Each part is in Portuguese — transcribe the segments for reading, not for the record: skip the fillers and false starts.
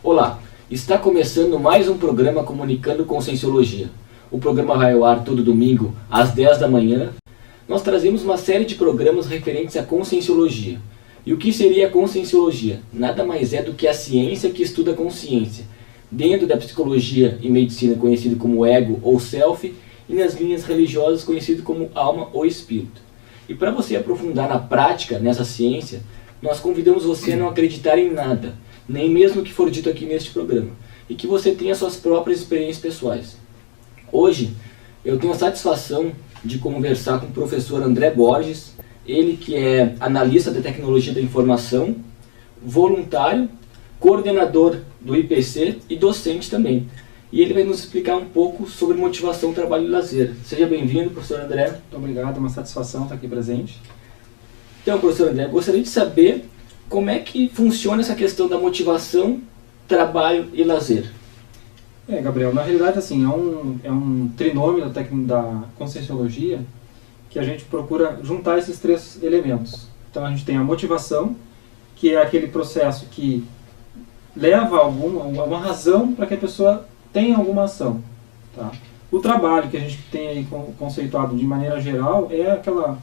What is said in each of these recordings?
Olá, está começando mais um programa Comunicando Conscienciologia. O programa vai ao ar todo domingo às 10 da manhã. Nós trazemos uma série de programas referentes à Conscienciologia. E o que seria a Conscienciologia? Nada mais é do que a ciência que estuda a consciência, dentro da psicologia e medicina conhecido como ego ou self, e nas linhas religiosas conhecido como alma ou espírito. E para você aprofundar na prática, nessa ciência, nós convidamos você a não acreditar em nada, nem mesmo o que for dito aqui neste programa, e que você tenha suas próprias experiências pessoais. Hoje, eu tenho a satisfação de conversar com o professor André Borges, ele que é analista de tecnologia da informação, voluntário, coordenador do IPC e docente também. E ele vai nos explicar um pouco sobre motivação, trabalho e lazer. Seja bem-vindo, professor André. Muito obrigado, é uma satisfação estar aqui presente. Então, professor André, gostaria de saber como é que funciona essa questão da motivação, trabalho e lazer. Gabriel, na realidade assim, é um trinômio da Conscienciologia que a gente procura juntar esses três elementos. Então a gente tem a motivação, que é aquele processo que leva alguma razão para que a pessoa tenha alguma ação. Tá? O trabalho que a gente tem aí conceituado de maneira geral é aquela...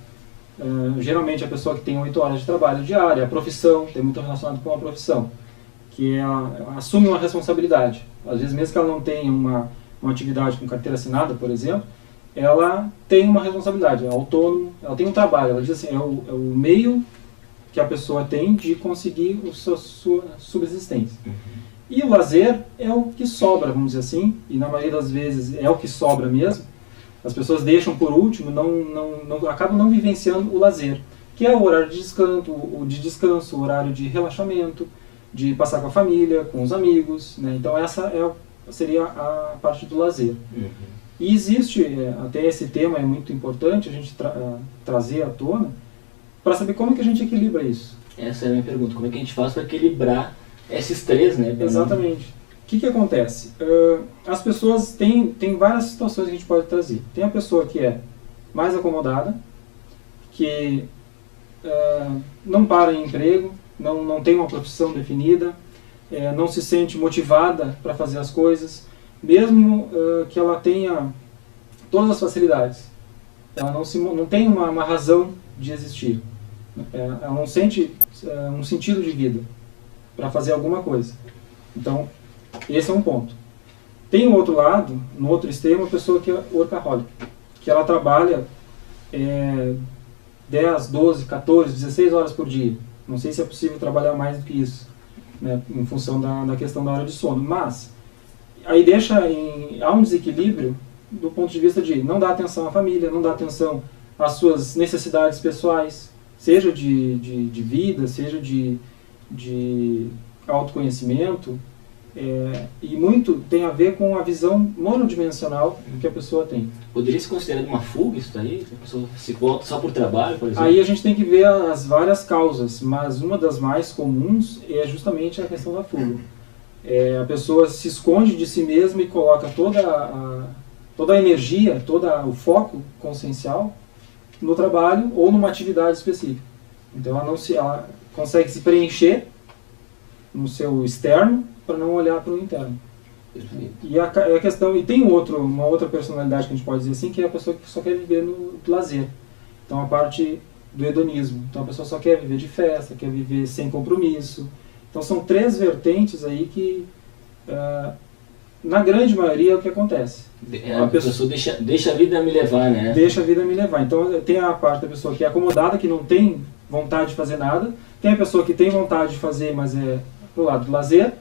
geralmente a pessoa que tem 8 horas de trabalho diário, a profissão, tem muito relacionado com a profissão, que assume uma responsabilidade. Às vezes, mesmo que ela não tenha uma atividade com carteira assinada, por exemplo, ela tem uma responsabilidade, é autônomo, ela tem um trabalho, ela diz assim, é o meio que a pessoa tem de conseguir sua subsistência. E o lazer é o que sobra, vamos dizer assim, e na maioria das vezes é o que sobra mesmo. As pessoas deixam por último, acabam não vivenciando o lazer, que é o horário de descanso, o horário de relaxamento, de passar com a família, com os amigos, né? Então essa seria a parte do lazer. E existe, até esse tema é muito importante a gente trazer à tona, para saber como é que a gente equilibra isso. Essa é a minha pergunta, como é que a gente faz para equilibrar esses três, né? Exatamente. O que acontece? As pessoas têm várias situações que a gente pode trazer. Tem a pessoa que é mais acomodada, que não para em emprego, não tem uma profissão definida, não se sente motivada para fazer as coisas, mesmo que ela tenha todas as facilidades. Ela não tem uma razão de existir. Ela não sente um sentido de vida para fazer alguma coisa. Então, esse é um ponto. Tem um outro lado, no outro extremo, a pessoa que é workaholic, que ela trabalha 10, 12, 14, 16 horas por dia. Não sei se é possível trabalhar mais do que isso, né, em função da questão da hora de sono. Mas, aí há um desequilíbrio do ponto de vista de não dar atenção à família, não dar atenção às suas necessidades pessoais, seja de vida, seja de autoconhecimento, e muito tem a ver com a visão monodimensional que a pessoa tem. Poderia ser considerado uma fuga isso daí? A pessoa se volta só por trabalho, por exemplo? Aí a gente tem que ver as várias causas, mas uma das mais comuns é justamente a questão da fuga. A pessoa se esconde de si mesma e coloca toda a energia, todo o foco consciencial no trabalho ou numa atividade específica. Então ela consegue se preencher no seu externo para não olhar para o interno. E a questão, e tem uma outra personalidade que a gente pode dizer assim, que é a pessoa que só quer viver no lazer. Então a parte do hedonismo. Então a pessoa só quer viver de festa, quer viver sem compromisso. Então são três vertentes aí que, na grande maioria, é o que acontece. A pessoa deixa a vida me levar, né? Deixa a vida me levar. Então tem a parte da pessoa que é acomodada, que não tem vontade de fazer nada. Tem a pessoa que tem vontade de fazer, mas é pro lado do lazer.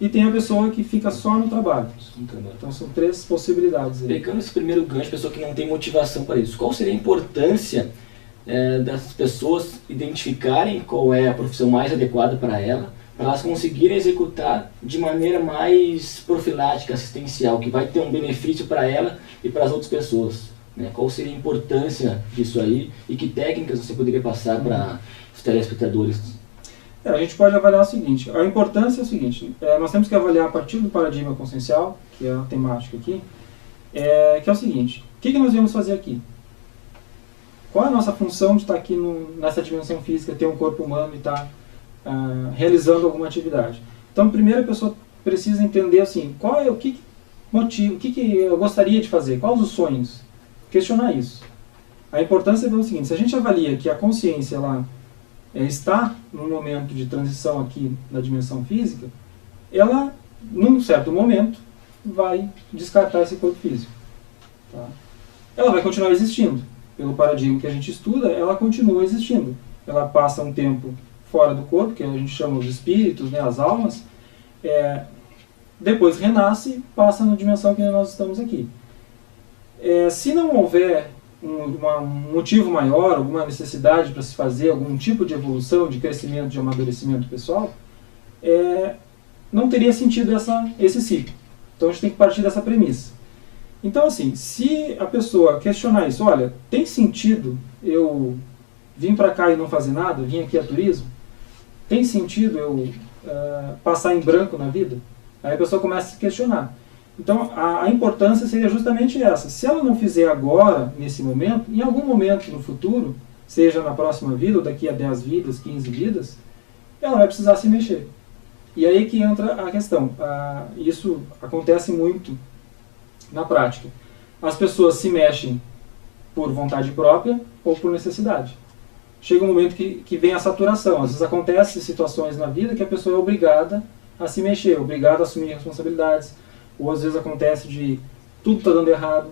E tem a pessoa que fica só no trabalho. Então são três possibilidades. Pegando esse primeiro gancho, pessoa que não tem motivação para isso, qual seria a importância das pessoas identificarem qual é a profissão mais adequada para elas conseguirem executar de maneira mais profilática, assistencial, que vai ter um benefício para ela e para as outras pessoas? Né? Qual seria a importância disso aí e que técnicas você poderia passar para os telespectadores? A gente pode avaliar o seguinte, a importância é o seguinte, nós temos que avaliar a partir do paradigma consciencial, que é a temática aqui, que é o seguinte, o que nós viemos fazer aqui? Qual é a nossa função de estar aqui nessa dimensão física, ter um corpo humano e estar realizando alguma atividade? Então, primeiro a pessoa precisa entender assim, qual é o que motivo, o que eu gostaria de fazer, quais os sonhos, questionar isso. A importância é ver o seguinte: se a gente avalia que a consciência ela está num momento de transição aqui na dimensão física, ela, num certo momento, vai descartar esse corpo físico. Tá? Ela vai continuar existindo. Pelo paradigma que a gente estuda, ela continua existindo. Ela passa um tempo fora do corpo, que a gente chama os espíritos, né, as almas, depois renasce, passa na dimensão que nós estamos aqui. Se não houver um motivo maior, alguma necessidade para se fazer algum tipo de evolução, de crescimento, de amadurecimento pessoal, não teria sentido esse ciclo. Então a gente tem que partir dessa premissa. Então, assim, se a pessoa questionar isso, olha, tem sentido eu vim para cá e não fazer nada, vim aqui a turismo? Tem sentido eu passar em branco na vida? Aí a pessoa começa a se questionar. Então, a importância seria justamente essa. Se ela não fizer agora, nesse momento, em algum momento no futuro, seja na próxima vida, ou daqui a 10 vidas, 15 vidas, ela vai precisar se mexer. E aí que entra a questão. Isso acontece muito na prática. As pessoas se mexem por vontade própria ou por necessidade. Chega um momento que vem a saturação. Às vezes acontecem situações na vida que a pessoa é obrigada a se mexer, obrigada a assumir responsabilidades. Ou às vezes acontece de tudo está dando errado.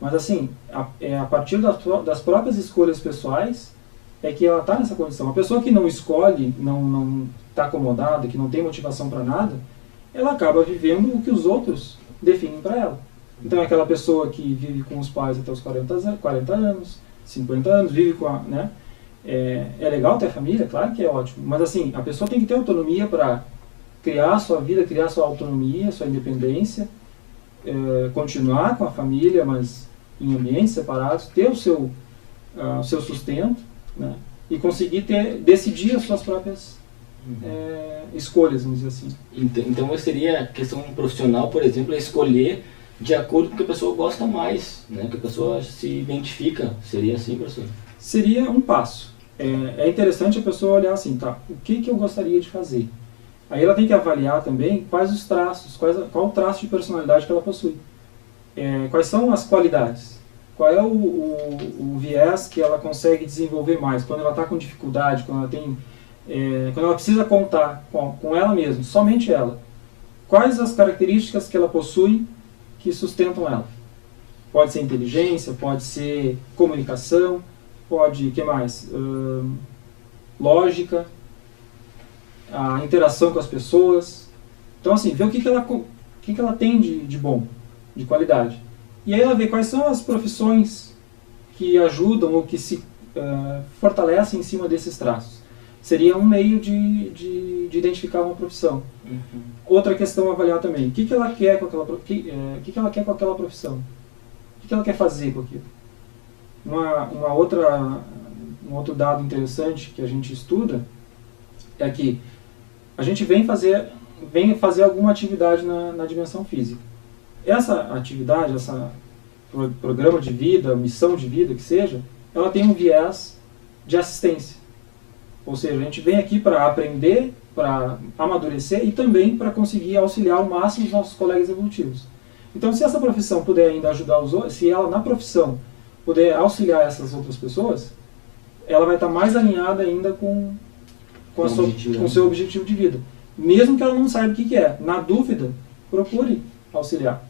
Mas assim, a partir das próprias escolhas pessoais é que ela está nessa condição. A pessoa que não escolhe, não está acomodada, que não tem motivação para nada, ela acaba vivendo o que os outros definem para ela. Então é aquela pessoa que vive com os pais até os 40 anos, 50 anos, vive com a... Né? É legal ter família, claro que é ótimo, mas assim, a pessoa tem que ter autonomia para criar a sua vida, criar a sua autonomia, sua independência, continuar com a família, mas em ambientes separados, ter o seu sustento, né? E conseguir decidir as suas próprias escolhas, vamos dizer assim. Então seria a questão profissional, por exemplo, é escolher de acordo com o que a pessoa gosta mais, né? Que a pessoa se identifica. Seria assim, professor? Seria um passo. É interessante a pessoa olhar assim, tá, o que eu gostaria de fazer? Aí ela tem que avaliar também quais os traços, qual o traço de personalidade que ela possui. Quais são as qualidades? Qual é o viés que ela consegue desenvolver mais? Quando ela está com dificuldade, quando ela precisa contar com ela mesma, somente ela. Quais as características que ela possui que sustentam ela? Pode ser inteligência, pode ser comunicação, pode, que mais? Lógica, a interação com as pessoas. Então, assim, ver o que ela tem de bom, de qualidade. E aí ela vê quais são as profissões que ajudam ou que se fortalecem em cima desses traços. Seria um meio de identificar uma profissão. Uhum. Outra questão a avaliar também, o que ela quer com aquela profissão? O que ela quer fazer com aquilo? Um outro dado interessante que a gente estuda é que a gente vem fazer alguma atividade na dimensão física. Essa atividade, programa de vida, missão de vida que seja, ela tem um viés de assistência. Ou seja, a gente vem aqui para aprender, para amadurecer e também para conseguir auxiliar ao máximo os nossos colegas evolutivos. Então, se essa profissão puder ainda ajudar os outros, se ela na profissão puder auxiliar essas outras pessoas, ela vai estar mais alinhada ainda com o seu objetivo de vida. Mesmo que ela não saiba o que é. Na dúvida, procure auxiliar.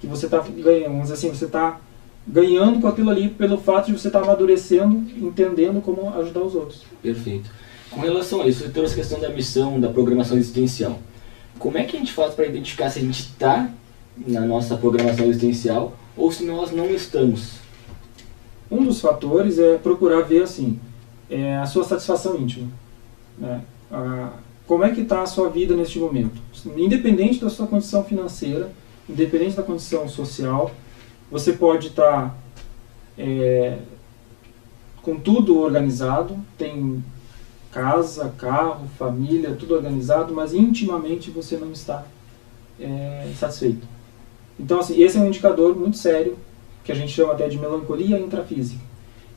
Que você está ganhando, vamos dizer assim, você está ganhando com aquilo ali pelo fato de você estar amadurecendo, entendendo como ajudar os outros. Perfeito. Com relação a isso, você trouxe a questão da missão, da programação existencial. Como é que a gente faz para identificar se a gente está na nossa programação existencial ou se nós não estamos? Um dos fatores é procurar ver assim, a sua satisfação íntima. Né? Como é que está a sua vida neste momento? Independente da sua condição financeira, independente da condição social, você pode estar com tudo organizado, tem casa, carro, família, tudo organizado, mas intimamente você não está satisfeito. Então, assim, esse é um indicador muito sério, que a gente chama até de melancolia intrafísica.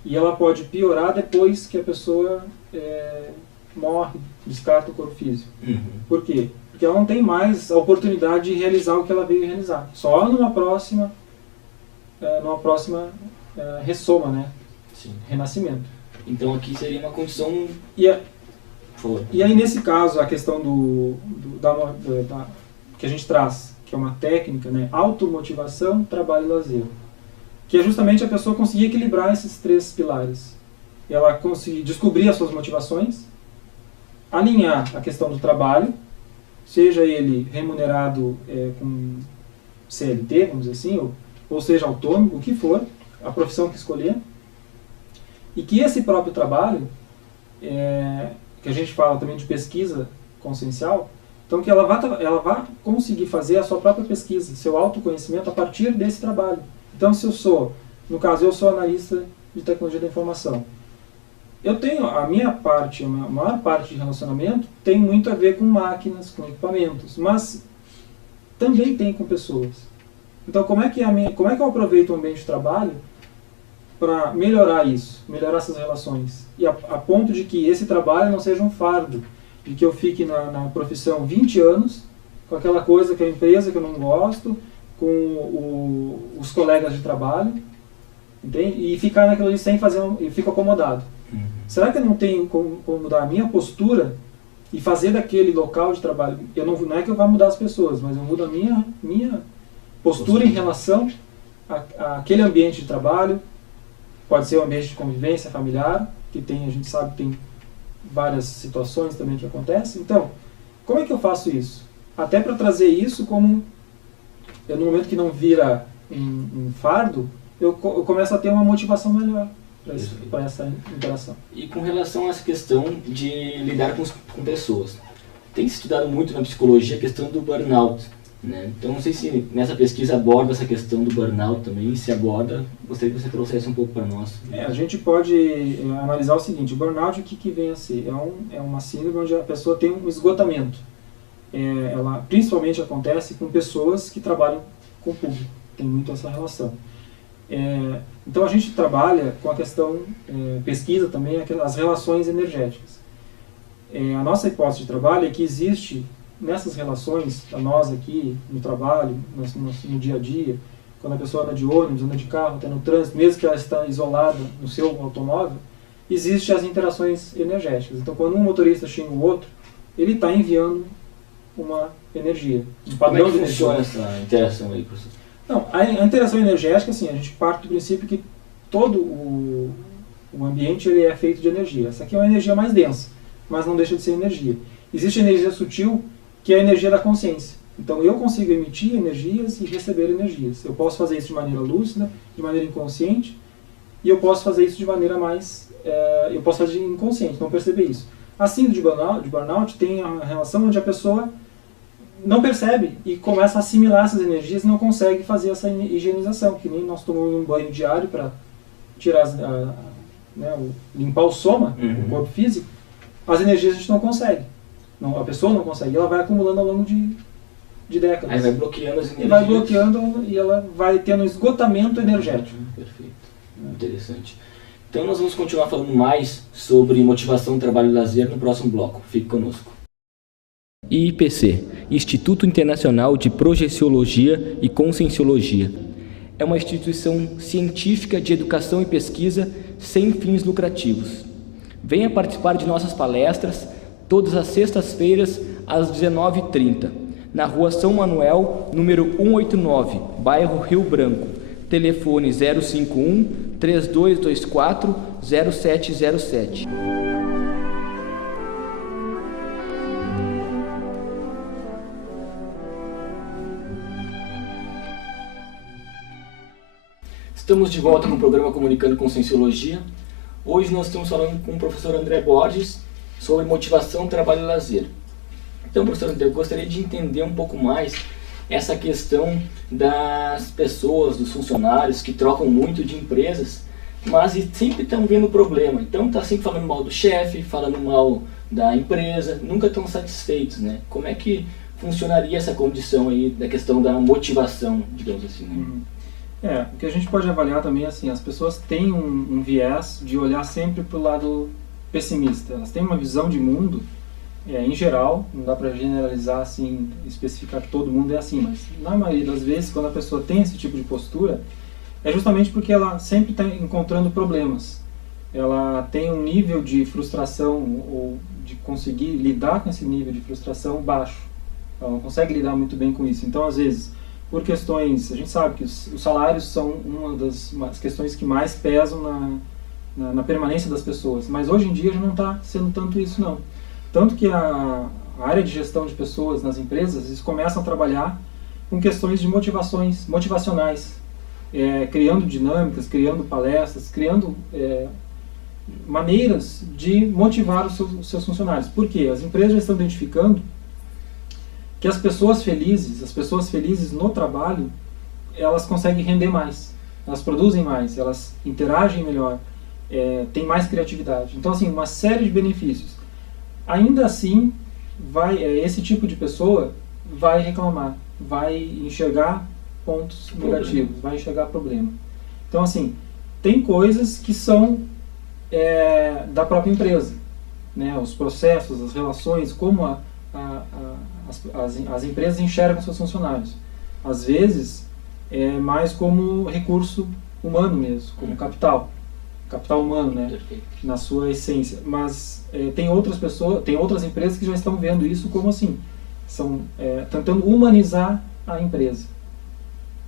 E ela pode piorar depois que a pessoa morre, descarta o corpo físico. Uhum. Por quê? porque ela não tem mais a oportunidade de realizar o que ela veio realizar. Só numa próxima ressoma, né? Sim. Renascimento. Então aqui seria uma condição... E aí, nesse caso, a questão que a gente traz, que é uma técnica, né? Automotivação, trabalho e lazer. Que é justamente a pessoa conseguir equilibrar esses 3 pilares. Ela conseguir descobrir as suas motivações, alinhar a questão do trabalho, seja ele remunerado com CLT, vamos dizer assim, ou seja autônomo, o que for, a profissão que escolher, e que esse próprio trabalho, que a gente fala também de pesquisa consciencial, então que ela vá conseguir fazer a sua própria pesquisa, seu autoconhecimento a partir desse trabalho. Então, se eu sou analista de tecnologia da informação, eu tenho a maior parte de relacionamento tem muito a ver com máquinas, com equipamentos, mas também tem com pessoas. Então, como é que eu aproveito o ambiente de trabalho para melhorar isso, melhorar essas relações? E a ponto de que esse trabalho não seja um fardo, de que eu fique na profissão 20 anos, com aquela coisa que é a empresa que eu não gosto, com os colegas de trabalho, entende? E ficar naquilo ali sem fazer, e fico acomodado. Será que eu não tenho como mudar a minha postura e fazer daquele local de trabalho? Não é que eu vá mudar as pessoas, mas eu mudo a minha postura em relação àquele ambiente de trabalho. Pode ser um ambiente de convivência familiar, que a gente sabe que tem várias situações também que acontecem. Então, como é que eu faço isso? Até para trazer isso como, no momento que não vira um fardo, eu começo a ter uma motivação melhor para essa interação. E com relação a essa questão de lidar com pessoas, tem se estudado muito na psicologia a questão do burnout, né? Então não sei se nessa pesquisa aborda essa questão do burnout também, se aborda, gostaria que você trouxesse um pouco para nós. A gente pode analisar o seguinte: o burnout, o que vem a ser? É uma síndrome onde a pessoa tem um esgotamento. Ela principalmente acontece com pessoas que trabalham com o público, tem muito essa relação. Então a gente trabalha com a questão, pesquisa também as relações energéticas. A nossa hipótese de trabalho é que existe nessas relações, nós aqui no trabalho, no dia a dia, quando a pessoa anda de ônibus, anda de carro, está no trânsito, mesmo que ela está isolada no seu automóvel, existem as interações energéticas. Então quando um motorista xinga o outro, ele está enviando uma energia, um padrão de energia. Como é que funciona essa interação aí, professor? Não, a interação energética, assim, a gente parte do princípio que todo o ambiente ele é feito de energia. Essa aqui é uma energia mais densa, mas não deixa de ser energia. Existe a energia sutil, que é a energia da consciência. Então eu consigo emitir energias e receber energias. Eu posso fazer isso de maneira lúcida, de maneira inconsciente, e eu posso fazer isso de maneira mais... eu posso fazer inconsciente, não perceber isso. A síndrome de burnout tem a relação onde a pessoa não percebe e começa a assimilar essas energias e não consegue fazer essa higienização, que nem nós tomamos um banho diário para tirar, limpar o soma, o corpo físico. As energias a gente não consegue. A pessoa não consegue, ela vai acumulando ao longo de décadas. Aí vai bloqueando as energias. E vai bloqueando e ela vai tendo um esgotamento energético. Perfeito. Interessante. Então nós vamos continuar falando mais sobre motivação, trabalho e lazer no próximo bloco. Fique conosco. IIPC, Instituto Internacional de Projeciologia e Conscienciologia. É uma instituição científica de educação e pesquisa sem fins lucrativos. Venha participar de nossas palestras todas as sextas-feiras às 19h30, na Rua São Manuel, número 189, bairro Rio Branco. Telefone 051 3224 0707. Estamos de volta com o programa Comunicando Conscienciologia. Hoje nós estamos falando com o professor André Borges sobre motivação, trabalho e lazer. Então, professor André, eu gostaria de entender um pouco mais essa questão das pessoas, dos funcionários que trocam muito de empresas, mas sempre estão vendo problema. Então, está sempre falando mal do chefe, falando mal da empresa, nunca estão satisfeitos, né? Como é que funcionaria essa condição aí da questão da motivação, digamos assim, né? O que a gente pode avaliar também, assim, as pessoas têm um viés de olhar sempre para o lado pessimista. Elas têm uma visão de mundo em geral, não dá para generalizar assim, especificar que todo mundo é assim, mas na maioria das vezes, quando a pessoa tem esse tipo de postura, é justamente porque ela sempre está encontrando problemas. Ela tem um nível de frustração ou de conseguir lidar com esse nível de frustração baixo. Ela não consegue lidar muito bem com isso. Então, às vezes, por questões... A gente sabe que os salários são uma das questões que mais pesam na permanência das pessoas. Mas hoje em dia já não está sendo tanto isso, não. Tanto que a área de gestão de pessoas nas empresas, eles começam a trabalhar com questões de motivacionais. Criando dinâmicas, criando palestras, criando maneiras de motivar os seus funcionários. Por quê? As empresas já estão identificando que as pessoas felizes no trabalho, elas conseguem render mais, elas produzem mais, elas interagem melhor, têm mais criatividade. Então, assim, uma série de benefícios. Ainda assim, esse tipo de pessoa vai reclamar, vai enxergar pontos negativos, vai enxergar problema. Então, assim, tem coisas que são da própria empresa, né? Os processos, as relações, como as empresas enxergam seus funcionários. Às vezes, é mais como recurso humano mesmo, como capital humano, né? Perfeito. Na sua essência. Mas tem outras empresas que já estão vendo isso como assim, tentando humanizar a empresa.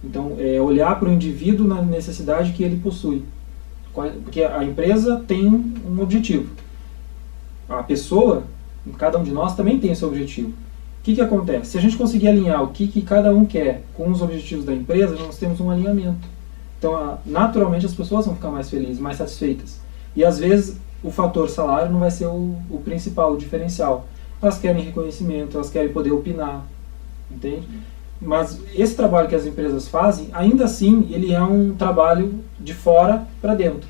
Então, olhar para o indivíduo na necessidade que ele possui. Porque a empresa tem um objetivo. A pessoa, cada um de nós, também tem esse objetivo. O que acontece? Se a gente conseguir alinhar o que cada um quer com os objetivos da empresa, nós temos um alinhamento. Então, naturalmente, as pessoas vão ficar mais felizes, mais satisfeitas. E, às vezes, o fator salário não vai ser o principal, o diferencial. Elas querem reconhecimento, elas querem poder opinar, entende? Mas esse trabalho que as empresas fazem, ainda assim, ele é um trabalho de fora para dentro.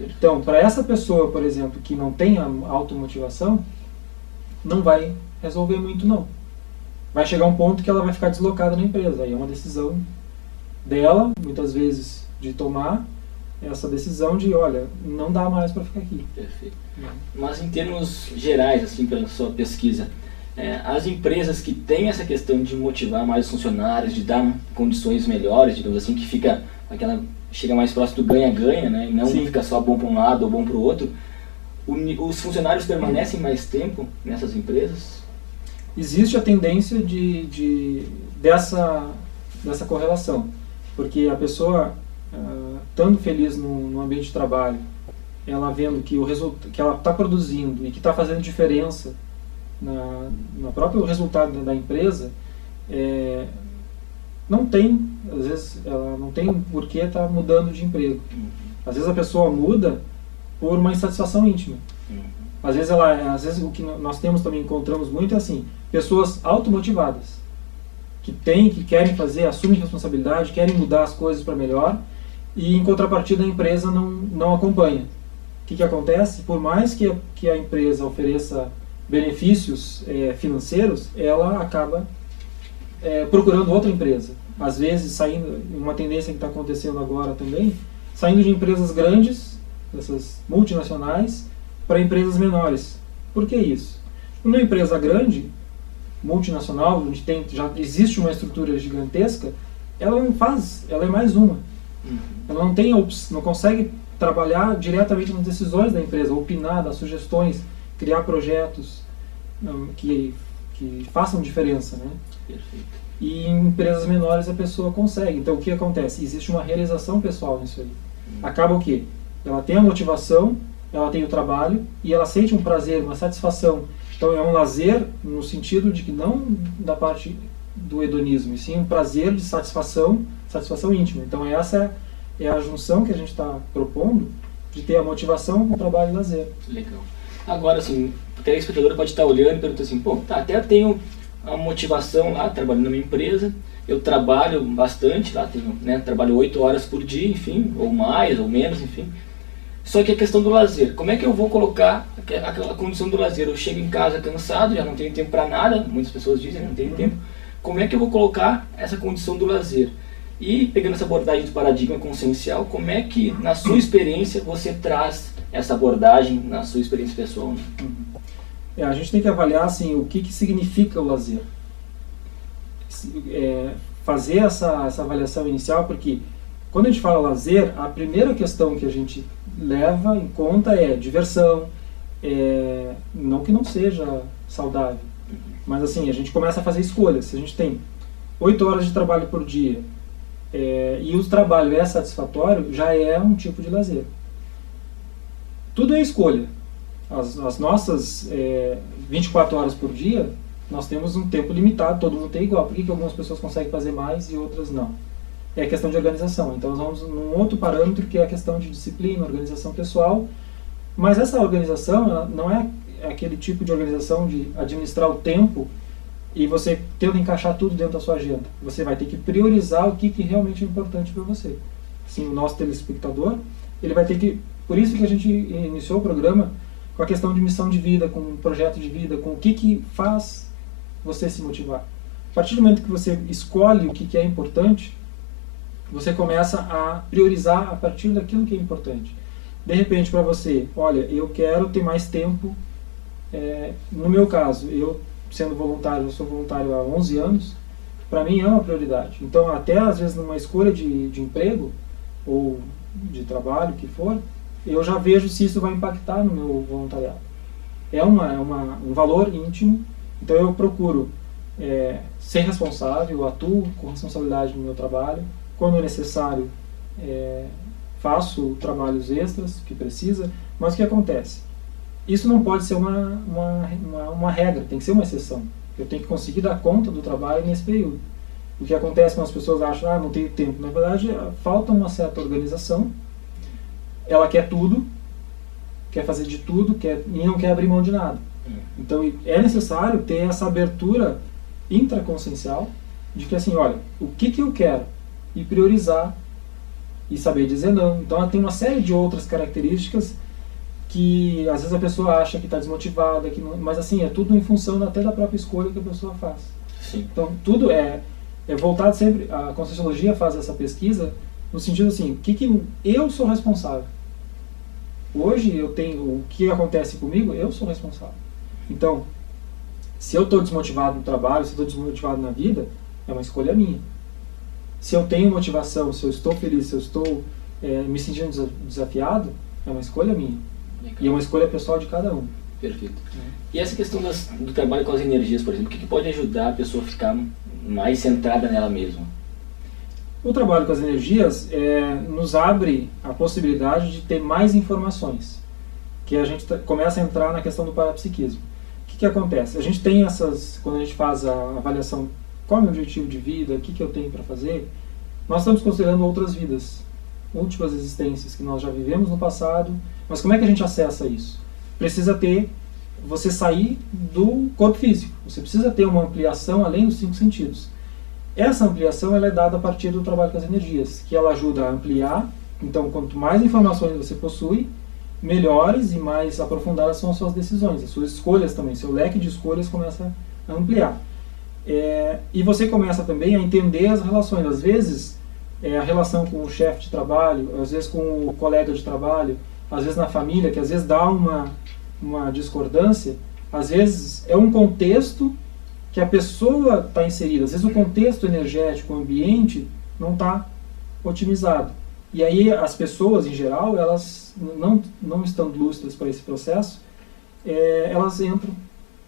Então, para essa pessoa, por exemplo, que não tem a automotivação, não vai resolver muito, não. Vai chegar um ponto que ela vai ficar deslocada na empresa. Aí é uma decisão dela, muitas vezes, de tomar essa decisão de, olha, não dá mais para ficar aqui. Perfeito. Mas em termos gerais, assim, pela sua pesquisa, as empresas que têm essa questão de motivar mais os funcionários, de dar condições melhores, digamos assim, que chega mais próximo do ganha-ganha, né, e não Sim. fica só bom para um lado ou bom para o outro, os funcionários permanecem mais tempo nessas empresas? Existe a tendência dessa correlação, porque a pessoa, estando feliz no ambiente de trabalho, ela vendo que ela está produzindo e que está fazendo diferença no próprio resultado da empresa, às vezes ela não tem por que estar mudando de emprego. Às vezes a pessoa muda por uma insatisfação íntima. Às vezes o que nós encontramos muito é assim, pessoas automotivadas, que querem fazer, assumem responsabilidade, querem mudar as coisas para melhor, e em contrapartida a empresa não acompanha. O que acontece? Por mais que a empresa ofereça benefícios financeiros, ela acaba procurando outra empresa. Às vezes, uma tendência que está acontecendo agora também, saindo de empresas grandes, dessas multinacionais, para empresas menores. Por que isso? Numa empresa grande, multinacional, onde já existe uma estrutura gigantesca, ela é mais uma. Ela não consegue trabalhar diretamente nas decisões da empresa, opinar, dar sugestões, criar projetos que façam diferença, né? Perfeito. E em empresas menores a pessoa consegue. Então o que acontece? Existe uma realização pessoal nisso aí. Acaba o quê? Ela tem a motivação, ela tem o trabalho e ela sente um prazer, uma satisfação. Então é um lazer no sentido de que não da parte do hedonismo, e sim um prazer de satisfação íntima. Então essa é a junção que a gente está propondo, de ter a motivação com o trabalho e lazer. Legal. Agora, assim, o telespectador pode estar olhando e perguntando assim, até eu tenho a motivação lá, trabalhando numa empresa, eu trabalho bastante lá, trabalho 8 horas por dia, enfim, ou mais, ou menos, enfim. Só que a questão do lazer, como é que eu vou colocar aquela condição do lazer? Eu chego em casa cansado, já não tenho tempo para nada, muitas pessoas dizem, não tenho tempo. Como é que eu vou colocar essa condição do lazer? E, pegando essa abordagem do paradigma consciencial, como é que, na sua experiência, você traz essa abordagem na sua experiência pessoal? Né? A gente tem que avaliar assim, o que significa o lazer. Fazer essa avaliação inicial, porque quando a gente fala lazer, a primeira questão que a gente leva em conta é diversão, não que não seja saudável, mas assim, a gente começa a fazer escolhas. Se a gente tem 8 horas de trabalho por dia e o trabalho é satisfatório, já é um tipo de lazer. Tudo é escolha. As nossas 24 horas por dia, nós temos um tempo limitado, todo mundo tem igual. Por que algumas pessoas conseguem fazer mais e outras não? É questão de organização. Então, nós vamos num outro parâmetro, que é a questão de disciplina, organização pessoal. Mas essa organização, ela não é aquele tipo de organização de administrar o tempo e você tenta encaixar tudo dentro da sua agenda. Você vai ter que priorizar o que realmente é importante para você. Assim, o nosso telespectador, ele vai ter que... Por isso que a gente iniciou o programa com a questão de missão de vida, com um projeto de vida, com o que faz você se motivar. A partir do momento que você escolhe o que é importante, você começa a priorizar a partir daquilo que é importante. De repente, para você, olha, eu quero ter mais tempo. No meu caso, eu sendo voluntário, eu sou voluntário há 11 anos, para mim é uma prioridade. Então, até às vezes numa escolha de emprego ou de trabalho, que for, eu já vejo se isso vai impactar no meu voluntariado. É um valor íntimo, então eu procuro ser responsável, eu atuo com responsabilidade no meu trabalho. Quando é necessário, faço trabalhos extras que precisa, mas o que acontece? Isso não pode ser uma regra, tem que ser uma exceção. Eu tenho que conseguir dar conta do trabalho nesse período. O que acontece quando as pessoas acham, não tenho tempo, na verdade, falta uma certa organização. Ela quer tudo, quer fazer de tudo, e não quer abrir mão de nada. Então é necessário ter essa abertura intraconsciencial de que assim, olha, o que eu quero? E priorizar e saber dizer não. Então ela tem uma série de outras características que às vezes a pessoa acha que está desmotivada, mas assim, é tudo em função até da própria escolha que a pessoa faz. Sim. Então tudo é voltado sempre, a Conscienciologia faz essa pesquisa no sentido assim, o que eu sou responsável? Hoje eu tenho, o que acontece comigo, eu sou responsável. Então, se eu estou desmotivado no trabalho, se eu estou desmotivado na vida, é uma escolha minha. Se eu tenho motivação, se eu estou feliz, se eu estou me sentindo desafiado, é uma escolha minha. Legal. E é uma escolha pessoal de cada um. Perfeito. E essa questão do trabalho com as energias, por exemplo, o que pode ajudar a pessoa a ficar mais centrada nela mesma? O trabalho com as energias nos abre a possibilidade de ter mais informações, que a gente começa a entrar na questão do parapsiquismo. O que acontece? A gente tem quando a gente faz a avaliação, qual é o meu objetivo de vida, o que eu tenho para fazer, nós estamos considerando outras vidas, múltiplas existências que nós já vivemos no passado, mas como é que a gente acessa isso? Precisa você sair do corpo físico, você precisa ter uma ampliação além dos 5 sentidos. Essa ampliação ela é dada a partir do trabalho com as energias, que ela ajuda a ampliar. Então, quanto mais informações você possui, melhores e mais aprofundadas são as suas decisões, as suas escolhas também. Seu leque de escolhas começa a ampliar. E você começa também a entender as relações. Às vezes, a relação com o chefe de trabalho, às vezes com o colega de trabalho, às vezes na família, que às vezes dá uma discordância, às vezes é um contexto que a pessoa está inserida. Às vezes o contexto energético, o ambiente, não está otimizado. E aí as pessoas, em geral, elas não estando lúcidas para esse processo, elas entram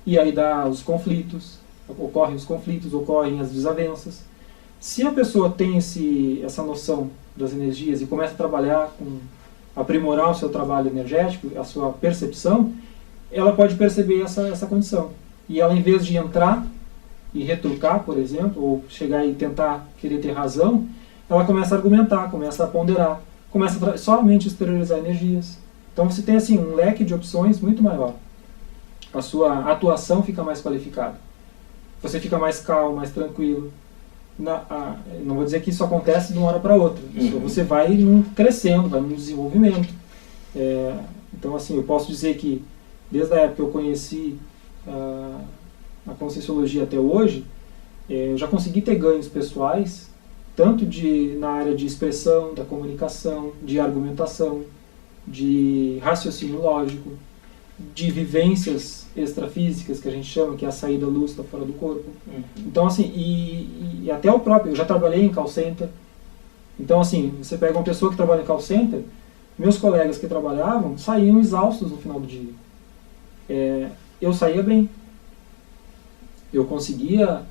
e aí dá os conflitos, ocorrem as desavenças. Se a pessoa tem essa noção das energias e começa a trabalhar aprimorar o seu trabalho energético, a sua percepção, ela pode perceber essa condição. E ela, em vez de entrar e retrucar, por exemplo, ou chegar e tentar querer ter razão, ela começa a argumentar, começa a ponderar, começa a somente exteriorizar energias. Então você tem assim um leque de opções muito maior. A sua atuação fica mais qualificada. Você fica mais calmo, mais tranquilo. Não vou dizer que isso acontece de uma hora para outra. Você vai crescendo, vai num desenvolvimento. Então assim, eu posso dizer que desde a época que eu conheci a Conscienciologia até hoje, eu já consegui ter ganhos pessoais, tanto na área de expressão, da comunicação, de argumentação, de raciocínio lógico. de vivências extrafísicas, que a gente chama, que é a saída lúcida fora do corpo. Então, assim, e até o próprio, eu já trabalhei em call center. Então, assim, você pega uma pessoa que trabalha em call center, meus colegas que trabalhavam saíam exaustos no final do dia. Eu saía bem. Eu conseguia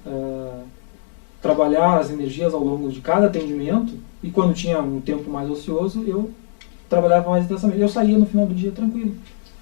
trabalhar as energias ao longo de cada atendimento, e quando tinha um tempo mais ocioso, eu trabalhava mais intensamente. Eu saía no final do dia tranquilo.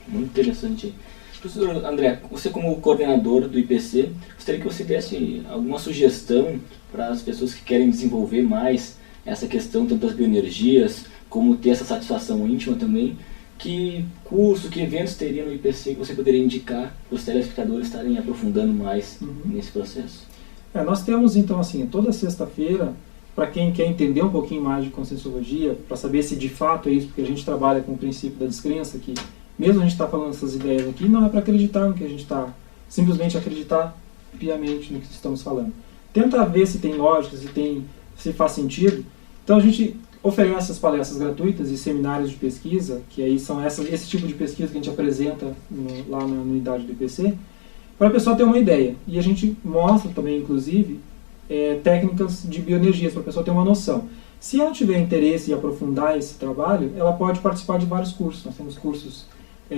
Muito interessante. Professor André, você como coordenador do IPC, gostaria que você desse alguma sugestão para as pessoas que querem desenvolver mais essa questão tanto das bioenergias, como ter essa satisfação íntima também. Que curso, que eventos teria no IPC que você poderia indicar para os telespectadores estarem aprofundando mais nesse processo? Nós temos, então, assim, toda sexta-feira, para quem quer entender um pouquinho mais de Conscienciologia, para saber se de fato é isso, porque a gente trabalha com o princípio da descrença, que mesmo a gente está falando essas ideias aqui, não é para acreditar no que a gente está, simplesmente acreditar piamente no que estamos falando. Tenta ver se tem lógica, se faz sentido. Então a gente oferece essas palestras gratuitas e seminários de pesquisa, que aí são esse tipo de pesquisa que a gente apresenta lá na unidade do IPC, para a pessoa ter uma ideia. E a gente mostra também, inclusive, técnicas de bioenergias, para a pessoa ter uma noção. Se ela tiver interesse em aprofundar esse trabalho, ela pode participar de vários cursos. Nós temos cursos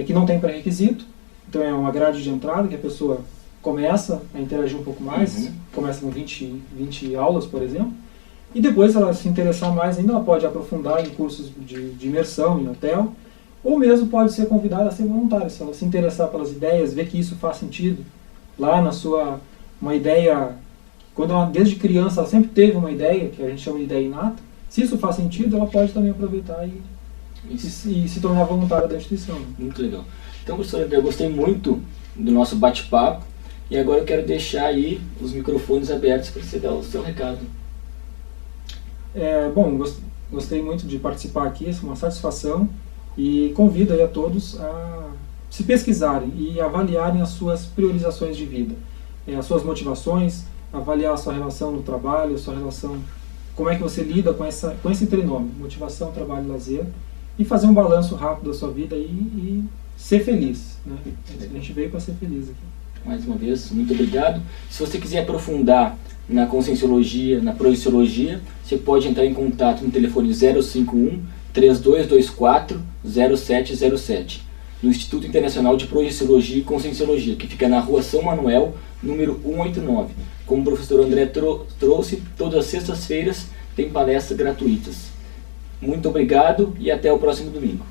que não tem pré-requisito, então é uma grade de entrada que a pessoa começa a interagir um pouco mais, começa com 20 aulas, por exemplo, e depois, se ela se interessar mais ainda, ela pode aprofundar em cursos de imersão em hotel, ou mesmo pode ser convidada a ser voluntária, se ela se interessar pelas ideias, ver que isso faz sentido, lá na sua, uma ideia, quando ela, desde criança, ela sempre teve uma ideia, que a gente chama de ideia inata, se isso faz sentido, ela pode também aproveitar e se tornar voluntária da instituição. Muito legal. Então, professor André, eu gostei muito do nosso bate-papo, e agora eu quero deixar aí os microfones abertos para você dar o seu recado. Bom, gostei muito de participar aqui, é uma satisfação, e convido aí a todos a se pesquisarem e avaliarem as suas priorizações de vida, as suas motivações, avaliar a sua relação no trabalho, a sua relação, como é que você lida com esse trinômio, motivação, trabalho e lazer, e fazer um balanço rápido da sua vida e ser feliz, né? A gente veio para ser feliz aqui. Mais uma vez, muito obrigado. Se você quiser aprofundar na Conscienciologia, na Projeciologia, você pode entrar em contato no telefone 051 3224 0707, no Instituto Internacional de Projeciologia e Conscienciologia, que fica na Rua São Manuel, número 189. Como o professor André trouxe, todas as sextas-feiras tem palestras gratuitas. Muito obrigado e até o próximo domingo.